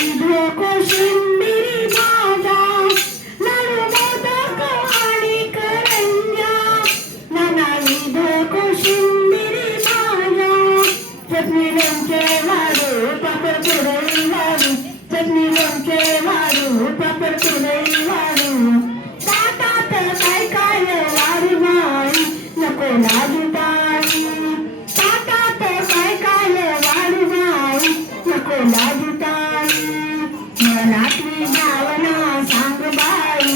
कोशिंबिरी भाजा लाडू मोदक आणि करंज्या नानाविध कोशिंबिरी भाजा चटणी लोणचे लाडू पापड कुरडई लाडू चटणी लोणचे लाडू पापड कुरडई लाडू ताटात काय काय वाढ माई नको लाजू ताई ताटात काय काय वाढ माई नको लाजू ताई मनातली भावना सांग बाई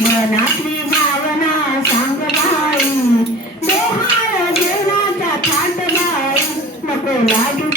मनातली भावना सांग बाई डोहाळ जेवणाचा थाट बाई नको लाजू